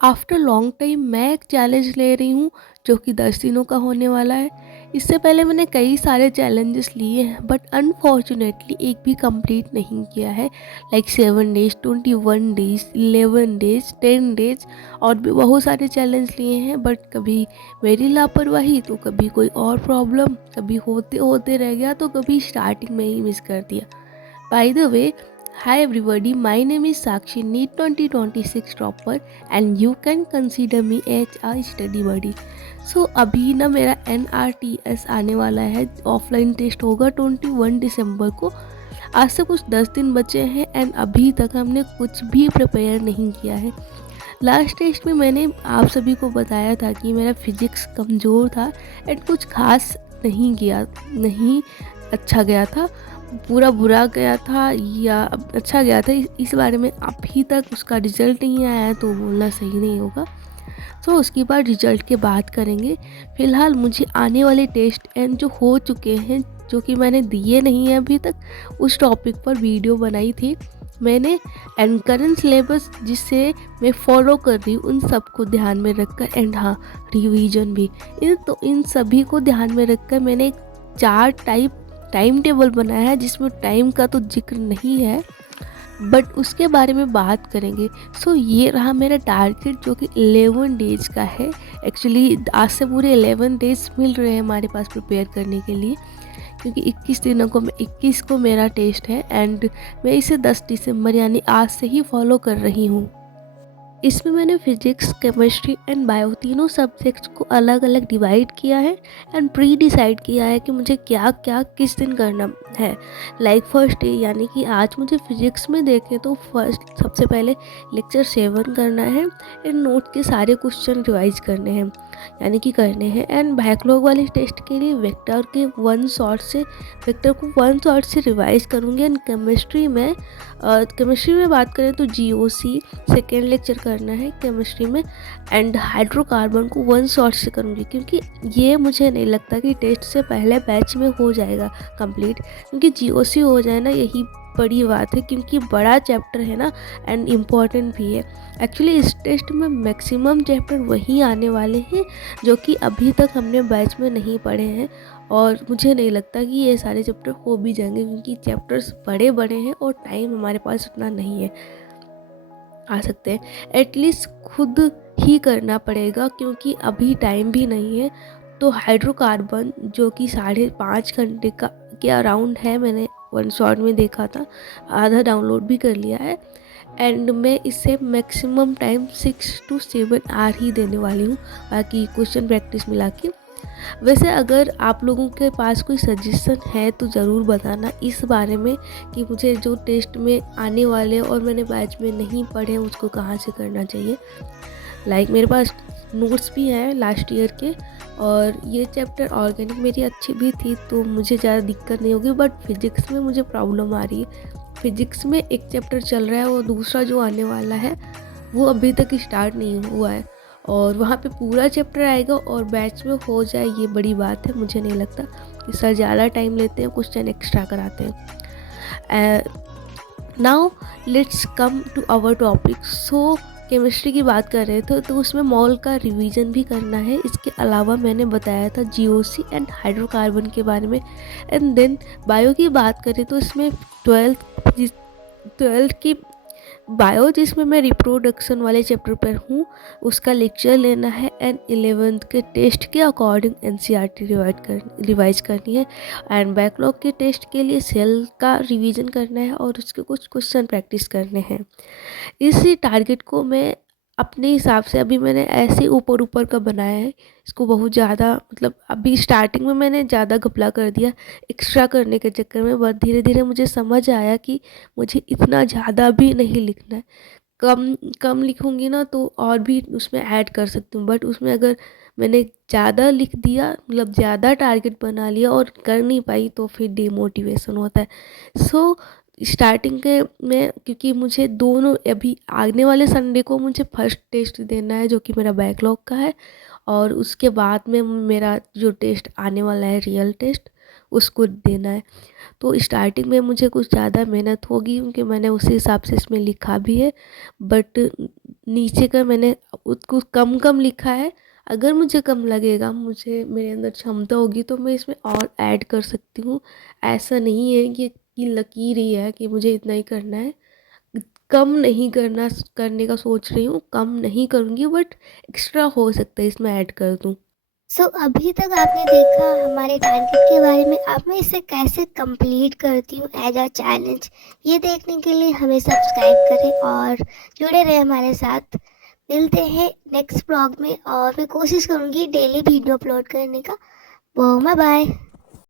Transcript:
After long time मैं एक challenge ले रही हूँ जो कि 10 दिनों का होने वाला है। इससे पहले मैंने कई सारे चैलेंजेस लिए हैं बट अनफॉर्चुनेटली एक भी कंप्लीट नहीं किया है। Like 7 days, 21 days, 11 days, 10 days और भी बहुत सारे चैलेंज लिए हैं बट कभी मेरी लापरवाही तो कभी कोई और प्रॉब्लम, कभी होते होते रह गया तो कभी स्टार्टिंग में ही मिस कर दिया। By the way, hi everybody, my name is Sakshi, NEET 2026 topper and you can consider me as a study buddy. So अभी ना मेरा NRTS आने वाला है, ऑफलाइन टेस्ट होगा 21 दिसंबर को। आज से कुछ 10 दिन बचे हैं एंड अभी तक हमने कुछ भी प्रिपेयर नहीं किया है। लास्ट टेस्ट में मैंने आप सभी को बताया था कि मेरा फिजिक्स कमज़ोर था एंड कुछ खास नहीं अच्छा गया था, पूरा बुरा गया था या अच्छा गया था, इस बारे में अभी तक उसका रिज़ल्ट नहीं आया है तो बोलना सही नहीं होगा। तो उसके बाद रिज़ल्ट के बात करेंगे। फ़िलहाल मुझे आने वाले टेस्ट एंड जो हो चुके हैं, जो कि मैंने दिए नहीं हैं अभी तक, उस टॉपिक पर वीडियो बनाई थी मैंने एंड करंट सिलेबस जिससे मैं फॉलो कर रही हूँ उन सबको ध्यान में रखकर एंड हाँ, रिवीजन भी। इन सभी को ध्यान में रखकर मैंने एक चार्ट टाइप टाइम टेबल बनाया है जिसमें टाइम का तो जिक्र नहीं है बट उसके बारे में बात करेंगे। सो ये रहा मेरा टारगेट जो कि 11 डेज़ का है। एक्चुअली आज से पूरे 11 डेज़ मिल रहे हैं हमारे पास प्रिपेयर करने के लिए, क्योंकि 21 दिनों को 21 को मेरा टेस्ट है एंड मैं इसे 10 दिसंबर यानी आज से ही फॉलो कर रही हूँ। इसमें मैंने फिजिक्स, केमिस्ट्री एंड बायो तीनों सब्जेक्ट्स को अलग अलग डिवाइड किया है एंड प्री डिसाइड किया है कि मुझे क्या क्या किस दिन करना है। लाइक फर्स्ट डे यानी कि आज मुझे फिजिक्स में देखें तो फर्स्ट सबसे पहले लेक्चर 7 करना है एंड नोट के सारे क्वेश्चन रिवाइज करने हैं एंड बैकलॉग वाले टेस्ट के लिए वेक्टर को वन शॉट से रिवाइज करूँगी। एंड केमिस्ट्री में बात करें तो GOC सेकेंड लेक्चर करना है केमिस्ट्री में एंड हाइड्रोकार्बन को वन शॉट से करूँगी, क्योंकि ये मुझे नहीं लगता कि टेस्ट से पहले बैच में हो जाएगा कंप्लीट, क्योंकि GOC हो जाए ना यही बड़ी बात है, क्योंकि बड़ा चैप्टर है ना एंड इम्पॉर्टेंट भी है। एक्चुअली इस टेस्ट में मैक्सिमम चैप्टर वही आने वाले हैं जो कि अभी तक हमने बैच में नहीं पढ़े हैं और मुझे नहीं लगता कि ये सारे चैप्टर हो भी जाएंगे, क्योंकि चैप्टर्स बड़े बड़े हैं और टाइम हमारे पास उतना नहीं है। आ सकते हैं एटलीस्ट खुद ही करना पड़ेगा क्योंकि अभी टाइम भी नहीं है। तो हाइड्रोकार्बन जो कि 5.5 घंटे का के अराउंड है, मैंने वन शॉट में देखा था, आधा डाउनलोड भी कर लिया है एंड मैं इसे मैक्सिमम टाइम 6 to 7 आवर ही देने वाली हूँ, बाकी क्वेश्चन प्रैक्टिस मिला के। वैसे अगर आप लोगों के पास कोई सजेशन है तो ज़रूर बताना इस बारे में कि मुझे जो टेस्ट में आने वाले और मैंने बैच में नहीं पढ़े उसको कहाँ से करना चाहिए। लाइक मेरे पास नोट्स भी हैं लास्ट ईयर के और ये चैप्टर ऑर्गेनिक मेरी अच्छी भी थी तो मुझे ज़्यादा दिक्कत नहीं होगी, बट फिज़िक्स में मुझे प्रॉब्लम आ रही है। फिज़िक्स में एक चैप्टर चल रहा है और दूसरा जो आने वाला है वो अभी तक स्टार्ट नहीं हुआ है और वहाँ पे पूरा चैप्टर आएगा और बैच में हो जाए ये बड़ी बात है। मुझे नहीं लगता कि सर ज़्यादा टाइम लेते हैं, क्वेश्चन एक्स्ट्रा कराते हैं। Now let's come to our topic. So chemistry की बात कर रहे थे तो उसमें मॉल का रिवीजन भी करना है। इसके अलावा मैंने बताया था GOC एंड हाइड्रोकार्बन के बारे में। एंड देन बायो की बात करें तो इसमें 12th की बायो जिसमें मैं रिप्रोडक्शन वाले चैप्टर पर हूँ उसका लेक्चर लेना है एंड 11th के टेस्ट के अकॉर्डिंग NCERT रिवाइज करनी है एंड बैकलॉग के टेस्ट के लिए सेल का रिवीजन करना है और उसके कुछ क्वेश्चन प्रैक्टिस करने हैं। इसी टारगेट को मैं अपने हिसाब से अभी मैंने ऐसे ऊपर ऊपर का बनाया है, इसको बहुत ज़्यादा मतलब अभी स्टार्टिंग में मैंने ज़्यादा घपला कर दिया एक्स्ट्रा करने के चक्कर में, बट धीरे धीरे मुझे समझ आया कि मुझे इतना ज़्यादा भी नहीं लिखना है। कम कम लिखूँगी ना तो और भी उसमें ऐड कर सकती हूँ, बट उसमें अगर मैंने ज़्यादा लिख दिया मतलब ज़्यादा टारगेट बना लिया और कर नहीं पाई तो फिर डिमोटिवेशन होता है। सो स्टार्टिंग के में क्योंकि मुझे दोनों अभी आने वाले संडे को मुझे फर्स्ट टेस्ट देना है जो कि मेरा बैकलॉग का है और उसके बाद में मेरा जो टेस्ट आने वाला है रियल टेस्ट उसको देना है। तो स्टार्टिंग में मुझे कुछ ज़्यादा मेहनत होगी क्योंकि मैंने उसी हिसाब से इसमें लिखा भी है, बट नीचे का मैंने उसको कम कम लिखा है। अगर मुझे कम लगेगा, मुझे मेरे अंदर क्षमता होगी तो मैं इसमें और ऐड कर सकती हूँ। ऐसा नहीं है कि लकीर ही है कि मुझे इतना ही करना है। कम नहीं करने का सोच रही हूँ, कम नहीं करूँगी, बट एक्स्ट्रा हो सकता है इसमें ऐड कर दूँ। सो अभी तक आपने देखा हमारे टारगेट के बारे में, अब मैं इसे कैसे कंप्लीट करती हूँ एज अ चैलेंज, ये देखने के लिए हमें सब्सक्राइब करें और जुड़े रहे हमारे साथ। मिलते हैं नेक्स्ट ब्लॉग में और मैं कोशिश करूँगी डेली वीडियो अपलोड करने का। वो बाय बाय।